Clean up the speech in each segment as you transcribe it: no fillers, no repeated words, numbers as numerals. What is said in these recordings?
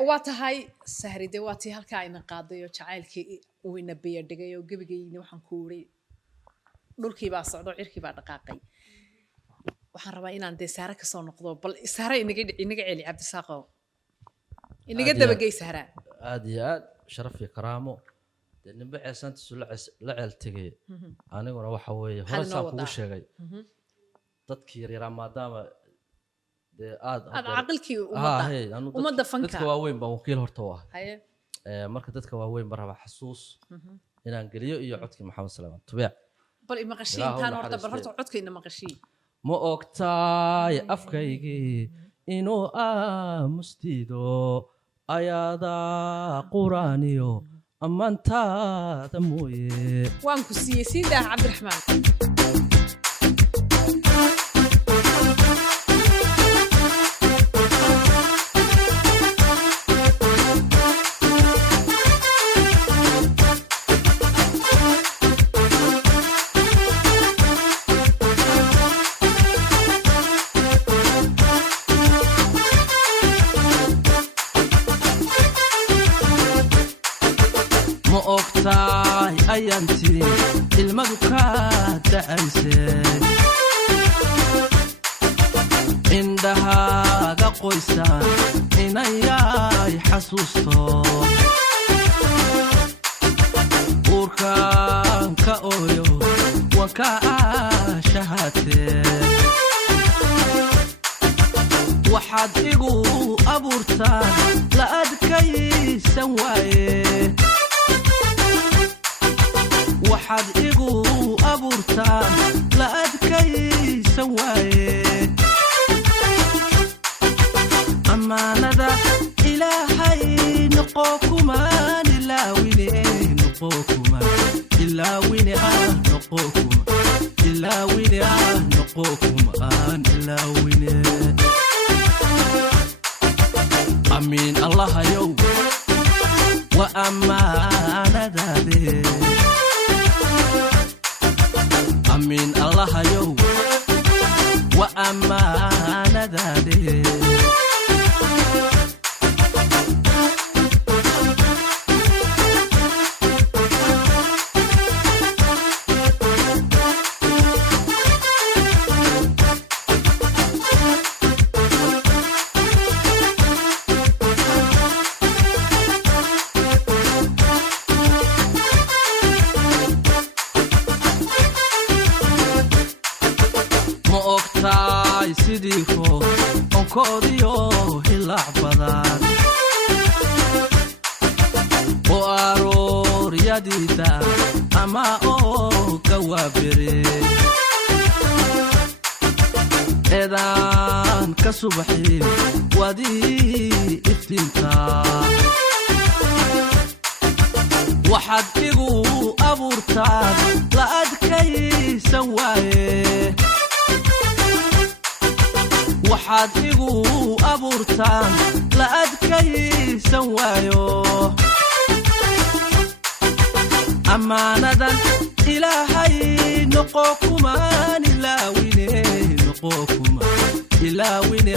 واتهاي سهري دي واتي هالكا إن قاضي وشعالكي وإن بيردقي وجبجي نوحن كوري دولكي بقى صعدوا عيركي بعد دقاقي waxaan rabaa inaan de saara ka soo noqdo bal saara inaga celi Cabdi Saaqo inaga dabagay saara aad iyo aad sharaf iyo karaamo ninba ceesanta la ceeltigay aniguna waxa weeye hore saan kugu sheegay dadkii yaraa maadaama aad aqalkii umada fanka dadka waaweyn baan wakiil horta u ahay marka dadka waaweyn baraba xasuus inaan geliyo iyo codkii Maxamed Salmaan Tubiic bal imaqashiin taan horta bal horta codkayna maqashiin ma ogtaay afkaygii inuu aamustido ayaada quraaniyo ammaantaada mooye waan ku siiyey siidaa Cabdiraxmaan ayanti ilmadu ka da'aysay indhahaaga qoysan inayay xasuusto uurkaan ka ooyo waan ka shahaatee waxaad igu abuurtaan la adkaysan waaye waxaad igu abuurtaan la adkaysan waaye ammaanada ilaahay noqo kumaan ilaawine noqo kumaan ilaawine noqo kumaan ilaawine noqo kumaan ilaawine amiin allahayow wa ammaanadaade أمين الله يو وأمانة ذاته sidiko onkoodiyo hilaac badan oo arooryadiida ama oo gawaabire eedaan ka subaxi wadii iftiinta waxaad igu abuurtaan la adkaysan waaye waxaad igu abuurtaan la adkaysan waayo ammaanadan ilaahay noqo kumaan ilaawine noqo kumaan ilaawine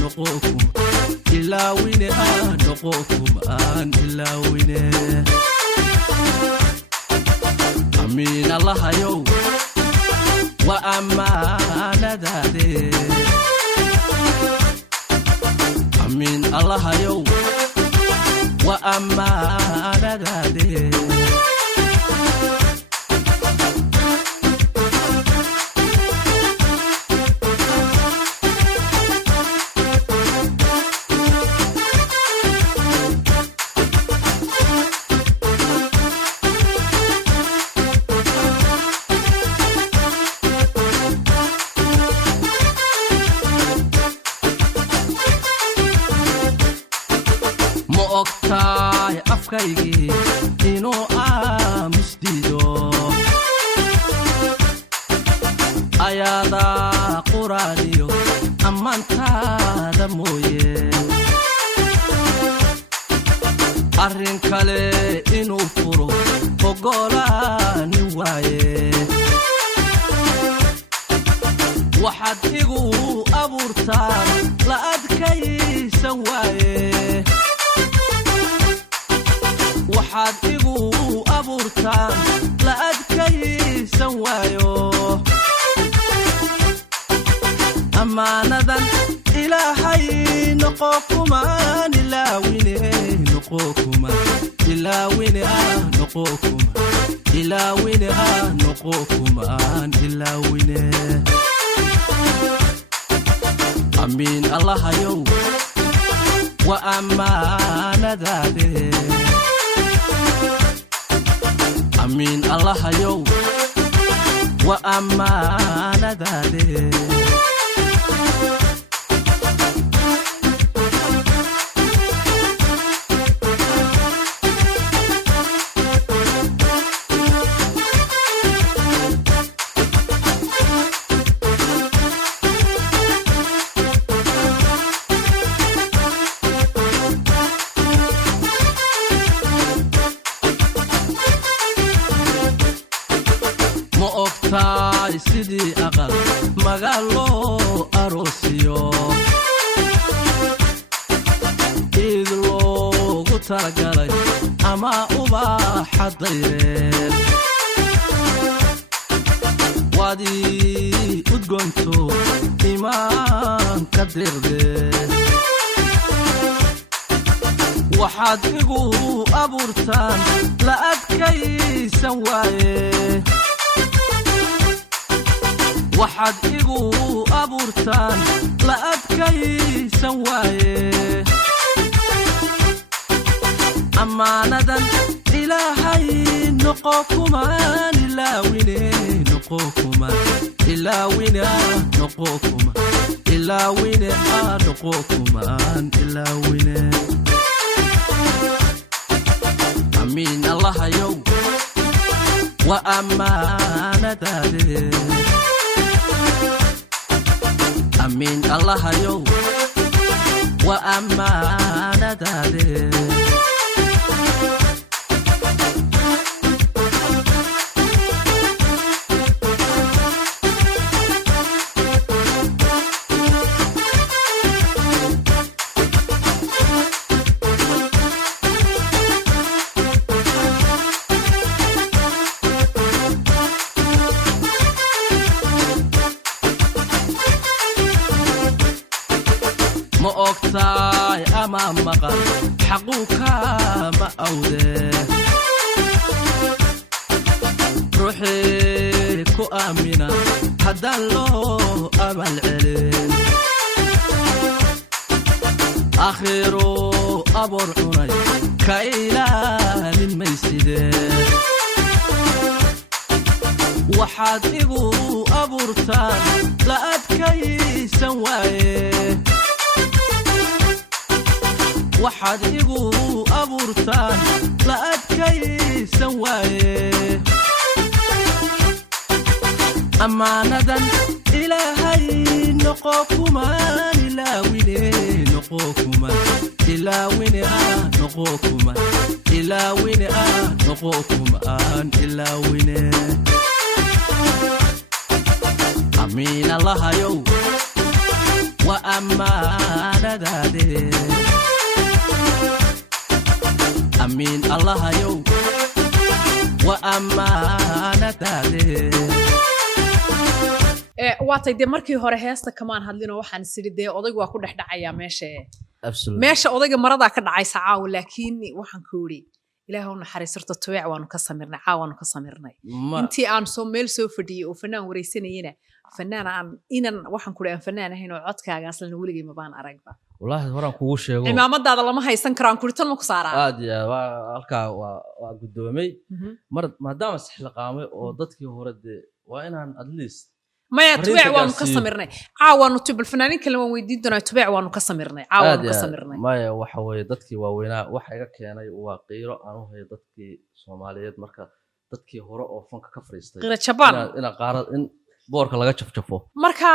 noqo kumaan ilaawine noqo kumaan ilaawine amiin allahayow wa ammaanadaade أمين الله يو وأمانة ذاته ogtaay afkaygii inuu aamusdido ayaada quraaniyo ammaantaada mooye arrin kale inuu furo ogolaani waaye waxaad igu abuurtaan la adkaysan waaye abuurtaan la adkaysan waayo ammaanadan ilaahay noqo kumaan ilaawine noqo kumaan ilaawine noqo kumaan ilaawine noqo kumaan ilaawine amiin allahayow wa ammaanadaade amiin allahayow wa ammaanadaade sidii aqal magaalo aroosiyo id loogu talagalay ama ubaxa dayreen waadii udgoonto imaanka dirdeen waxaad igu abuurtaan la adkaysan waaye waxaad igu abuurtaan la adkaysan waaye ammaanadan ilaahay noqo kumaan ilaawine noqo kumaan ilaawine noqo kumaan ilaawine noqo kumaan ilaawine amiin allahayow wa ammaanadaade amiin allahayow wa ammaanadaade ogtaay ama maqal xaquuka ma awde ruuxii ku aamina haddaan loo amal celin akhiru abur cunay ka ilaalin maysidee waxaad igu abuurtaan la adkaysan waaye waxaad igu abuurtaan la adkaysan waaye ammaanadan ilaahay noqo kumaan ilaawine noqo kumaan ilaawine noqo kumaan ilaawine noqo kumaan ilaawine amiin allahayow wa ammaanadaade amiin allahayow wa ammaanadaade waatay dee markii hore heesta kamaan hadlinoo waxaan isiri dee odaygu waa ku dhex dhacayaa meesha odayga maradaa ka dhacaysa caawa laakiin waxaan ku yidhi ilaahay u naxariisarto taweec waanu ka samirnay caawaanu ka samirnay intii aan soo meel soo fadhiyey oo fanaan wareysanayena fanaan aan inan waxaan ku aan fanaan ahayn oo codkaaga aslan weligay ma baan aragba wallaahi horaan kugu sheego cimaamadaada lama haysan karo aan kuritan ma ku saaraa aad ya halkaa waa gudoomay maadaama saxlaqaamay oo dadkii hore dee waa inaan at least maya taweec waanu ka samirnay caawaanu tibal fanaanin kale waan weydiin doonaa taweec waanu ka samirnay caawaanu ka samirnay maya waxa weeye dadkii waaweynaa waxa iga keenay waa qiiro aan u hayo dadkii Soomaaliyeed marka dadkii hore oo fanka ka fariistay qiiro jabaan ina qaarad in boorka laga jafjafo marka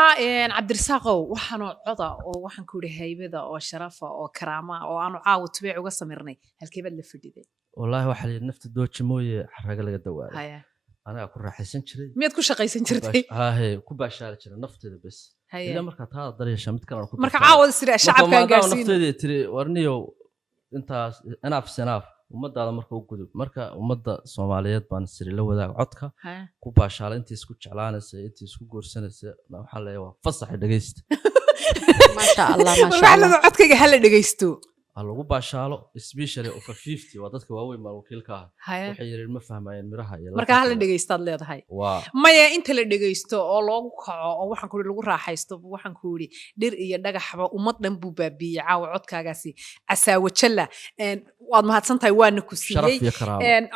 Cabdirasaaqow waxaan coda oo waxaan ku yiri haybada oo sharafa oo karaama oo aanu caawa taweec uga samirnay halkii bad la fadhiday wallahi waxa la nafta dooji mooye xaraga laga dawaaday أنا أكون راح يسنشري. ميت كل شيء يسنشرتي. هاي كوباش على شيء نفط بس. إذا مركز هذا ضريح شمت كلام. مركز عاود سريع الشعب كان قاسين. نفط تري ورنيو أنت أناف سناف ummadaada marka u gudub marka ummadda Soomaaliyeed baan siri la wadaag codka Ha. ku baashaala intii isku jeclaanaysa intii isku guursanaysa waxaa la waa fasax dhageysta ما شاء الله ما شاء waxaa الله lagu codkayga hala dhageysto lagu baashaalo especially over 50 waa dadka waaweyn baa wakiilka ah Haya. waxay yireen ma fahmayeen miraha iyo marka hala dhageystaad leedahay waa maya inta la dhageysto oo loogu kaco oo waxaan ku lagu raaxaysto waxaan ku yiri dhir iyo dhagaxba ummad dhan buu baabiyay caawa codkaagaasi asaawo jalla waad mahadsantahay waana ku sharaf siiyey iyo karaamo